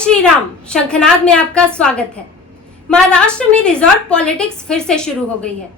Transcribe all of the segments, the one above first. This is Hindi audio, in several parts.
श्री राम। शंखनाद में आपका स्वागत है। महाराष्ट्र में रिजॉर्ट पॉलिटिक्स फिर से शुरू हो गई है।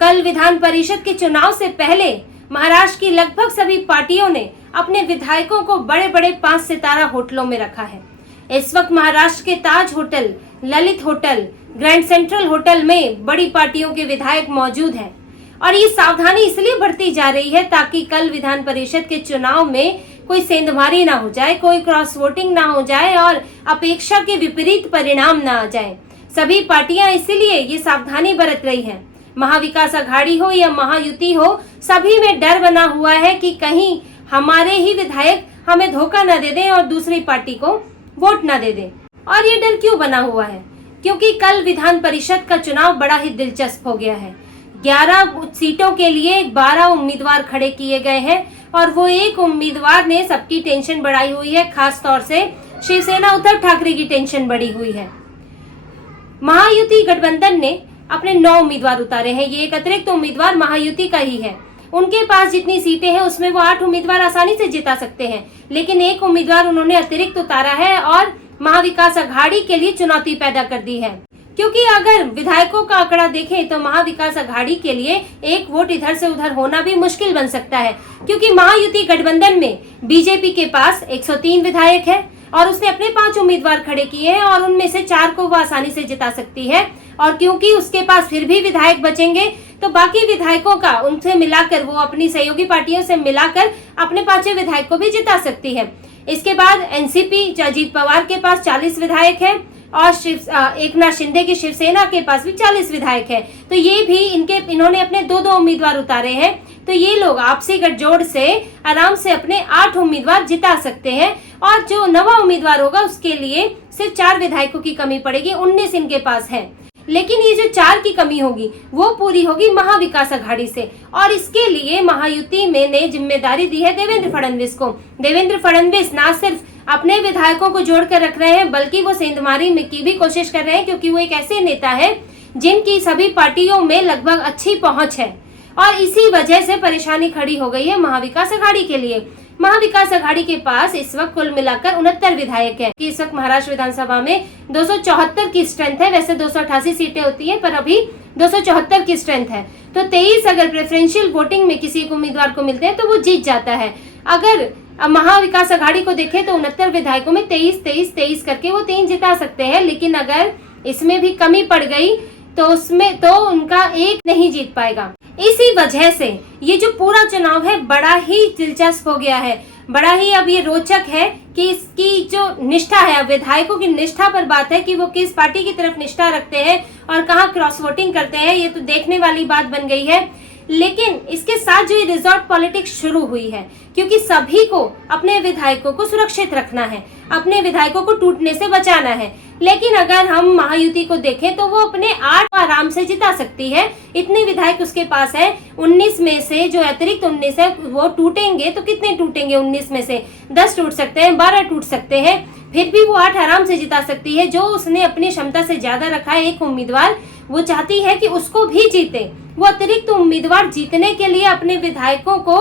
कल विधान परिषद के चुनाव से पहले महाराष्ट्र की लगभग सभी पार्टियों ने अपने विधायकों को बड़े बड़े 5 सितारा होटलों में रखा है। इस वक्त महाराष्ट्र के Taj hotel, Lalit hotel, grand central hotel में बड़ी पार्टियों के विधायक मौजूद हैं और ये सावधानी इसलिए बरती जा रही है ताकि कल विधान परिषद के चुनाव में कोई सेंधमारी ना हो जाए, कोई क्रॉस वोटिंग ना हो जाए और अपेक्षा के विपरीत परिणाम ना आ जाए। सभी पार्टियां इसीलिए ये सावधानी बरत रही हैं। महाविकास आघाड़ी हो या महायुति हो, सभी में डर बना हुआ है कि कहीं हमारे ही विधायक हमें धोखा न दे दें और दूसरी पार्टी को वोट न दे दें। और ये डर क्यों बना हुआ है? क्योंकि कल विधान परिषद का चुनाव बड़ा ही दिलचस्प हो गया है। 11 सीटों के लिए 12 उम्मीदवार खड़े किए गए हैं और वो एक उम्मीदवार ने सबकी टेंशन बढ़ाई हुई है। खास तौर से शिवसेना उद्धव ठाकरे की टेंशन बढ़ी हुई है। महायुति गठबंधन ने अपने 9 उम्मीदवार उतारे हैं। ये एक अतिरिक्त उम्मीदवार महायुति का ही है। उनके पास जितनी सीटें हैं उसमें वो 8 उम्मीदवार आसानी से जिता सकते हैं, लेकिन एक उम्मीदवार उन्होंने अतिरिक्त उतारा है और महाविकास आघाड़ी के लिए चुनौती पैदा कर दी है। क्योंकि अगर विधायकों का आंकड़ा देखें तो महाविकास आघाड़ी के लिए एक वोट इधर से उधर होना भी मुश्किल बन सकता है, क्योंकि महायुति गठबंधन में बीजेपी के पास 103 विधायक है और उसने अपने 5 उम्मीदवार खड़े किए हैं और उनमें से 4 को वो आसानी से जिता सकती है। और क्योंकि उसके पास फिर भी विधायक बचेंगे तो बाकी विधायकों का उनसे मिलाकर, वो अपनी सहयोगी पार्टियों से मिलाकर अपने 5वें विधायक को भी जिता सकती है। इसके बाद एनसीपी अजीत पवार के पास 40 विधायक है और एकनाथ शिंदे की शिवसेना के पास भी 40 विधायक है। तो ये भी इन्होंने अपने 2-2 उम्मीदवार उतारे हैं। तो ये लोग आपसी गठजोड़ से आराम से अपने 8 उम्मीदवार जिता सकते हैं और जो नवा उम्मीदवार होगा उसके लिए सिर्फ 4 विधायकों की कमी पड़ेगी। 19 इनके पास है, लेकिन ये जो 4 की कमी होगी वो पूरी होगी महाविकास आघाड़ी से। और इसके लिए महायुति में ने जिम्मेदारी दी है देवेंद्र फडणवीस को। देवेंद्र फडणवीस ना सिर्फ अपने विधायकों को जोड़कर रख रहे हैं, बल्कि वो सेंधमारी में की भी कोशिश कर रहे हैं, क्योंकि वो एक ऐसे नेता है जिनकी सभी पार्टियों में लगभग अच्छी पहुंच है। और इसी वजह से परेशानी खड़ी हो गई है महाविकास आघाड़ी के लिए। महाविकास आघाड़ी के पास इस वक्त कुल मिलाकर 69 विधायक हैं। इस वक्त महाराष्ट्र विधानसभा में 274 की स्ट्रेंथ है। वैसे 288 सीटें होती है, पर अभी 274 की स्ट्रेंथ है। तो 23 अगर प्रेफरेंशियल वोटिंग में किसी एक उम्मीदवार को मिलते हैं तो वो जीत जाता है। अगर महाविकास आघाड़ी को देखें तो 69 विधायकों में 23 करके वो 3 जिता सकते हैं, लेकिन अगर इसमें भी कमी पड़ गई तो उसमें तो उनका एक नहीं जीत पाएगा। इसी वजह से ये जो पूरा चुनाव है बड़ा ही दिलचस्प हो गया है, बड़ा ही अब ये रोचक है कि इसकी जो निष्ठा है, विधायकों की निष्ठा पर बात है कि वो किस पार्टी की तरफ निष्ठा रखते हैं और कहाँ क्रॉस वोटिंग करते हैं। ये तो देखने वाली बात बन गई है। लेकिन इसके साथ जो ये रिजॉर्ट पॉलिटिक्स शुरू हुई है, क्योंकि सभी को अपने विधायकों को सुरक्षित रखना है, अपने विधायकों को टूटने से बचाना है। लेकिन अगर हम महायुति को देखें तो वो अपने 8 आराम से जिता सकती है। इतने विधायक उसके पास है। 19 में से जो अतिरिक्त 19 है वो टूटेंगे तो कितने टूटेंगे? 19 में से 10 टूट सकते हैं, 12 टूट सकते हैं, फिर भी वो 8 आराम से जिता सकती है। जो उसने अपनी क्षमता से ज्यादा रखा है एक उम्मीदवार, वो चाहती है कि उसको भी जीते। वो अतिरिक्त उम्मीदवार जीतने के लिए अपने विधायकों को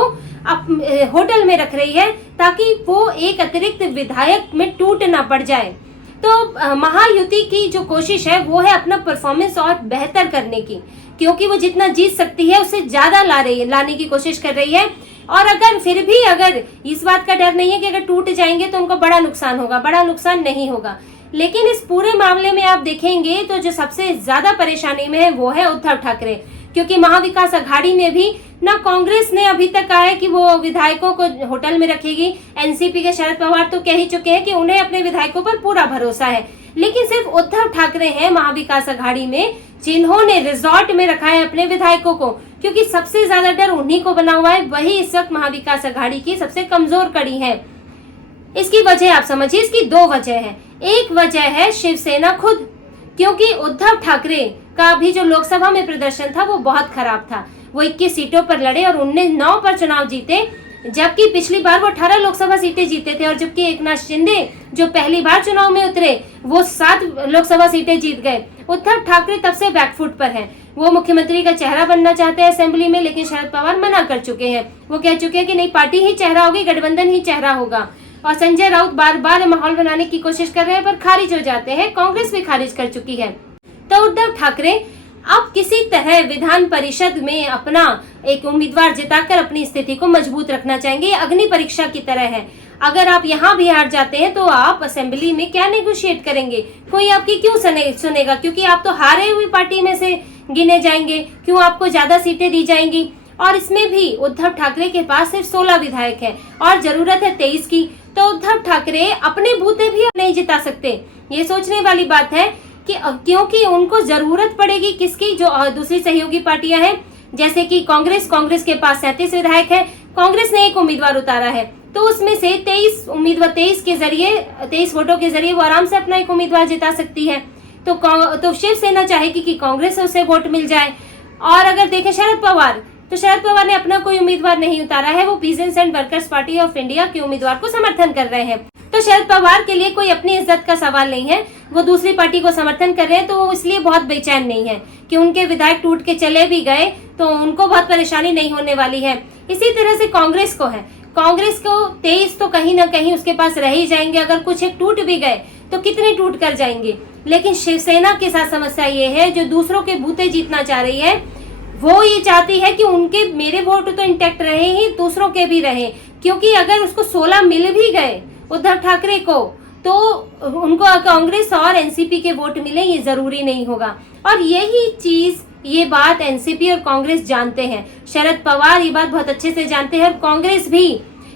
होटल में रख रही है ताकि वो एक अतिरिक्त विधायक में टूट ना पड़ जाए। तो महायुति की जो कोशिश है वो है अपना परफॉर्मेंस और बेहतर करने की, क्योंकि वो जितना जीत सकती है उससे ज्यादा लाने की कोशिश कर रही है। और अगर फिर भी अगर इस बात का डर नहीं है कि अगर टूट जाएंगे तो उनको बड़ा नुकसान होगा, बड़ा नुकसान नहीं होगा। लेकिन इस पूरे मामले में आप देखेंगे तो जो सबसे ज्यादा परेशानी में है वो है उद्धव ठाकरे, क्योंकि महाविकास आघाड़ी में भी ना कांग्रेस ने अभी तक कहा है कि वो विधायकों को होटल में रखेगी। एनसीपी के शरद पवार तो कह ही चुके हैं कि उन्हें अपने विधायकों पर पूरा भरोसा है। लेकिन सिर्फ उद्धव ठाकरे हैं महाविकास आघाड़ी में जिन्होंने रिजॉर्ट में रखा है अपने विधायकों को, क्योंकि सबसे ज्यादा डर उन्हीं को बना हुआ है। वही इस वक्त महाविकास आघाड़ी की सबसे कमजोर कड़ी है। इसकी वजह आप समझिए, इसकी 2 वजह है। एक वजह है शिवसेना खुद, क्योंकि उद्धव ठाकरे का भी जो लोकसभा में प्रदर्शन था वो बहुत खराब था। वो 21 सीटों पर लड़े और उनने 9 पर चुनाव जीते, जबकि पिछली बार वो 18 लोकसभा सीटें जीते थे। और जबकि एकनाथ शिंदे जो पहली बार चुनाव में उतरे वो 7 लोकसभा सीटें जीत गए। उद्धव ठाकरे तब से बैकफुट पर हैं। वो मुख्यमंत्री का चेहरा बनना चाहते हैं असेंबली में, लेकिन शरद पवार मना कर चुके हैं। वो कह चुके हैं कि नहीं, पार्टी ही चेहरा होगी, गठबंधन ही चेहरा होगा। और संजय राउत बार बार माहौल बनाने की कोशिश कर रहे हैं पर खारिज हो जाते हैं। कांग्रेस भी खारिज कर चुकी है। तो उद्धव ठाकरे अब किसी तरह विधान परिषद में अपना एक उम्मीदवार जिताकर अपनी स्थिति को मजबूत रखना चाहेंगे। ये अग्नि परीक्षा की तरह है। अगर आप यहाँ भी हार जाते हैं तो आप असेंबली में क्या नेगोशिएट करेंगे? कोई आपकी क्यों सुनेगा? क्योंकि आप तो हारे हुई पार्टी में से गिने जाएंगे। क्यों आपको ज्यादा सीटें दी जाएंगी? और इसमें भी उद्धव ठाकरे के पास सिर्फ 16 विधायक है और जरूरत है 23 की। तो उद्धव ठाकरे अपने बूते भी नहीं जिता सकते। ये सोचने वाली बात है कि क्योंकि उनको जरूरत पड़ेगी किसकी? जो दूसरी सहयोगी पार्टियां हैं जैसे कि कांग्रेस के पास 37 विधायक है। कांग्रेस ने एक उम्मीदवार उतारा है तो उसमें से 23 वोटों के जरिए वो आराम से अपना एक उम्मीदवार जिता सकती है। तो शिवसेना चाहेगी कि कांग्रेस से उसे वोट मिल जाए। और अगर देखें शरद पवार, तो शरद पवार ने अपना कोई उम्मीदवार नहीं उतारा है। वो peasants and workers party of India के उम्मीदवार को समर्थन कर रहे हैं। तो शरद पवार के लिए कोई अपनी इज्जत का सवाल नहीं है। वो दूसरी पार्टी को समर्थन कर रहे हैं तो वो इसलिए बहुत बेचैन नहीं है कि उनके विधायक टूट के चले भी गए तो उनको बहुत परेशानी नहीं होने वाली है। इसी तरह से कांग्रेस को है। कांग्रेस को 23 तो कहीं ना कहीं उसके पास रह ही जाएंगे। अगर कुछ एक टूट भी गए तो कितने टूट कर जाएंगे। लेकिन शिवसेना के साथ समस्या ये है, जो दूसरों के बूते जीतना चाह रही है, वो ये चाहती है कि उनके मेरे वोट तो इंटैक्ट रहे ही, दूसरों के भी रहे। क्योंकि अगर उसको 16 मिल भी गए उद्धव ठाकरे को तो उनको कांग्रेस और एनसीपी के वोट मिले ये जरूरी नहीं होगा। और ये बात एनसीपी और कांग्रेस जानते हैं। शरद पवार ये बात बहुत अच्छे से जानते हैं और कांग्रेस भी।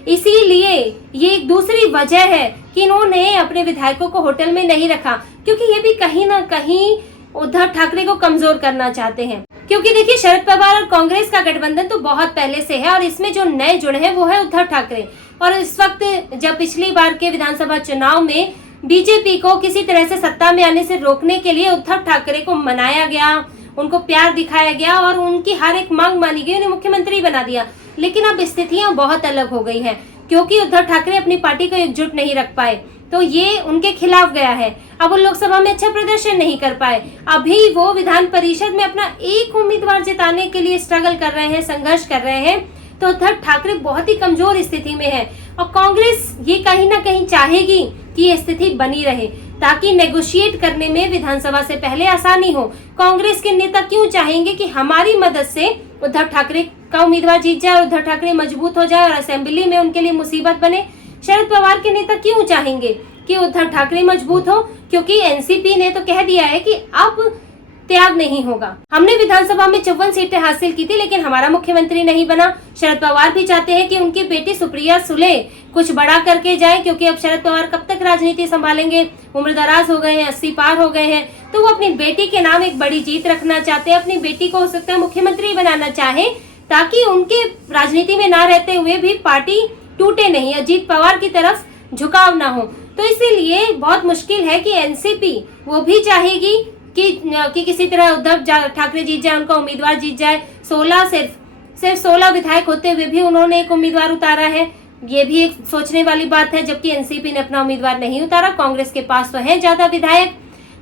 इसीलिए ये एक दूसरी वजह है कि इन्होंने अपने विधायकों को होटल में नहीं रखा, क्योंकि ये भी कहीं ना कहीं उद्धव ठाकरे को कमजोर करना चाहते हैं। क्योंकि देखिए शरद पवार और कांग्रेस का गठबंधन तो बहुत पहले से है और इसमें जो नए जुड़े हैं वो है उद्धव ठाकरे। और इस वक्त जब पिछली बार के विधानसभा चुनाव में बीजेपी को किसी तरह से सत्ता में आने से रोकने के लिए उद्धव ठाकरे को मनाया गया, उनको प्यार दिखाया गया और उनकी हर एक मांग मानी गई, उन्हें मुख्यमंत्री बना दिया। लेकिन अब स्थितियां बहुत अलग हो गई हैं क्योंकि उद्धव ठाकरे अपनी पार्टी को एकजुट नहीं रख पाए तो ये उनके खिलाफ गया है। अब वो लोकसभा में अच्छा प्रदर्शन नहीं कर पाए। अभी वो विधान परिषद में अपना एक उम्मीदवार जिताने के लिए स्ट्रगल कर रहे हैं, संघर्ष कर रहे हैं। तो उद्धव ठाकरे बहुत ही कमजोर स्थिति में है और कांग्रेस ये कहीं ना कहीं चाहेगी कि ये स्थिति बनी रहे ताकि नेगोशिएट करने में विधानसभा से पहले आसानी हो। कांग्रेस के नेता क्यों चाहेंगे कि हमारी मदद से उद्धव ठाकरे का उम्मीदवार जीत जाए और उद्धव ठाकरे मजबूत हो जाए और असेंबली में उनके लिए मुसीबत बने। शरद पवार के नेता क्यों चाहेंगे कि उद्धव ठाकरे मजबूत हो? क्योंकि एनसीपी ने तो कह दिया है कि अब त्याग नहीं होगा। हमने विधानसभा में 54 सीटें हासिल की थी लेकिन हमारा मुख्यमंत्री नहीं बना। शरद पवार भी चाहते हैं कि उनकी बेटी सुप्रिया सुले कुछ बड़ा करके जाए, क्योंकि अब शरद पवार कब तक राजनीति संभालेंगे, उम्र दराज हो गए हैं, 80 पार हो गए हैं। तो वो अपनी बेटी के नाम एक बड़ी जीत रखना चाहते हैं। अपनी बेटी को हो सकता है मुख्यमंत्री बनाना चाहे ताकि उनके राजनीति में ना रहते हुए भी पार्टी टूटे नहीं, अजीत पवार की तरफ झुकाव ना हो। तो इसीलिए बहुत मुश्किल है कि एनसीपी वो भी चाहेगी कि किसी तरह उद्धव ठाकरे जीत जाए, उनका उम्मीदवार जीत जाए। 16 सिर्फ 16 विधायक होते हुए भी उन्होंने एक उम्मीदवार उतारा है, ये भी एक सोचने वाली बात है। जबकि एनसीपी ने अपना उम्मीदवार नहीं उतारा, कांग्रेस के पास तो है ज्यादा विधायक।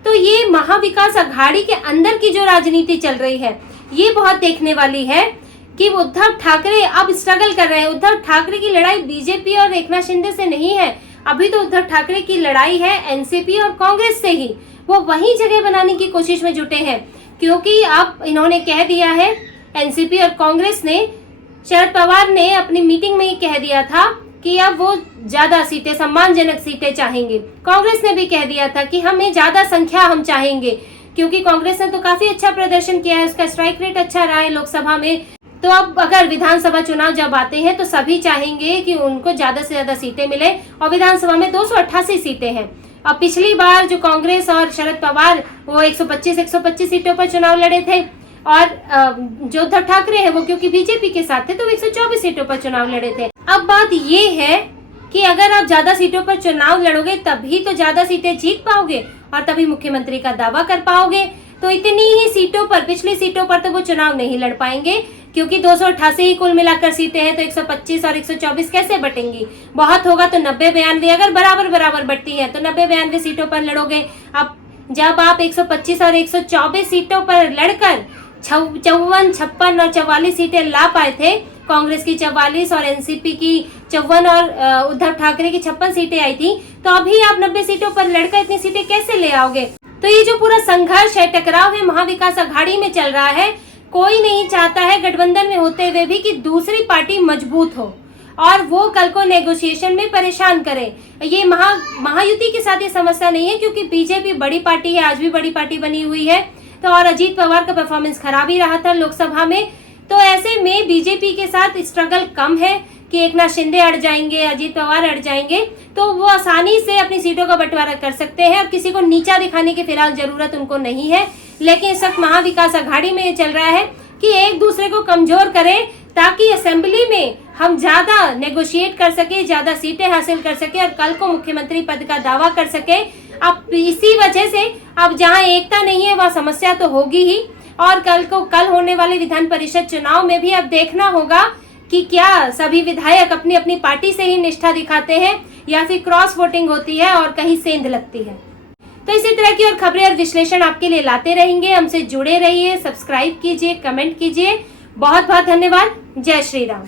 तो ये महाविकास अघाड़ी के अंदर की जो राजनीति चल रही है ये बहुत देखने वाली है कि उद्धव ठाकरे अब स्ट्रगल कर रहे हैं। उद्धव ठाकरे की लड़ाई बीजेपी और एकनाथ शिंदे से नहीं है, अभी तो उद्धव ठाकरे की लड़ाई है एनसीपी और कांग्रेस से ही। वो वही जगह बनाने की कोशिश में जुटे हैं क्योंकि अब इन्होंने कह दिया है, एनसीपी और कांग्रेस ने, शरद पवार ने अपनी मीटिंग में ही कह दिया था कि अब वो ज्यादा सीटें, सम्मानजनक सीटें चाहेंगे। कांग्रेस ने भी कह दिया था कि हमें ज्यादा संख्या हम चाहेंगे, क्योंकि कांग्रेस ने तो काफी अच्छा प्रदर्शन किया है, उसका स्ट्राइक रेट अच्छा रहा है लोकसभा में। तो अब अगर विधानसभा चुनाव जब आते हैं तो सभी चाहेंगे कि उनको ज्यादा से ज्यादा सीटें मिले और विधानसभा में 288 सीटें हैं। अब पिछली बार जो कांग्रेस और शरद पवार वो 125 सीटों पर चुनाव लड़े थे और जो उद्धव ठाकरे है वो क्योंकि बीजेपी के साथ थे तो 124 सीटों पर चुनाव लड़े थे। अब बात ये है कि अगर आप ज्यादा सीटों पर चुनाव लड़ोगे तभी तो ज्यादा सीटें जीत पाओगे और तभी मुख्यमंत्री का दावा कर पाओगे। तो इतनी ही सीटों पर, पिछली सीटों पर तो वो चुनाव नहीं लड़ पाएंगे क्योंकि 288 ही कुल मिलाकर सीटें हैं, तो 125 और 124 कैसे बटेंगी? बहुत होगा तो 90-92, अगर बराबर बढ़ती है तो 90-92 सीटों पर लड़ोगे। अब जब आप 125 और 124 सीटों पर लड़कर 54, 56 और 44 सीटें ला पाए थे कांग्रेस की 44 और एनसीपी की 54 और उद्धव ठाकरे की 56 सीटें आई थी, तो अभी आप 90 सीटों पर लड़कर इतनी सीटें कैसे ले आओगे? तो ये जो पूरा संघर्ष है, टकराव है, महाविकास अघाड़ी में चल रहा है, कोई नहीं चाहता है गठबंधन में होते हुए भी कि दूसरी पार्टी मजबूत हो और वो कल को नेगोशिएशन में परेशान करे। ये महायुति के साथ ये समस्या नहीं है, क्योंकि बीजेपी बड़ी पार्टी है, आज भी बड़ी पार्टी बनी हुई है। तो और अजीत पवार का परफॉर्मेंस खराब ही रहा था लोकसभा में, तो ऐसे में बीजेपी के साथ स्ट्रगल कम है कि एकनाथ शिंदे अड़ जाएंगे, अजीत पवार अड़ जाएंगे, तो वो आसानी से अपनी सीटों का बंटवारा कर सकते हैं और किसी को नीचा दिखाने की फिलहाल जरूरत उनको नहीं है। लेकिन इस वक्त महाविकास अघाड़ी में ये चल रहा है कि एक दूसरे को कमजोर करें ताकि असेंबली में हम ज्यादा नेगोशिएट कर सके, ज्यादा सीटें हासिल कर सके और कल को मुख्यमंत्री पद का दावा कर सके। अब इसी वजह से अब जहां एकता नहीं है वह समस्या तो होगी ही, और कल होने वाले विधान परिषद चुनाव में भी अब देखना होगा कि क्या सभी विधायक अपनी अपनी पार्टी से ही निष्ठा दिखाते हैं या फिर क्रॉस वोटिंग होती है और कहीं सेंध लगती है। तो इसी तरह की और खबरें और विश्लेषण आपके लिए लाते रहेंगे। हमसे जुड़े रहिए, सब्सक्राइब कीजिए, कमेंट कीजिए। बहुत बहुत धन्यवाद। जय श्री राम।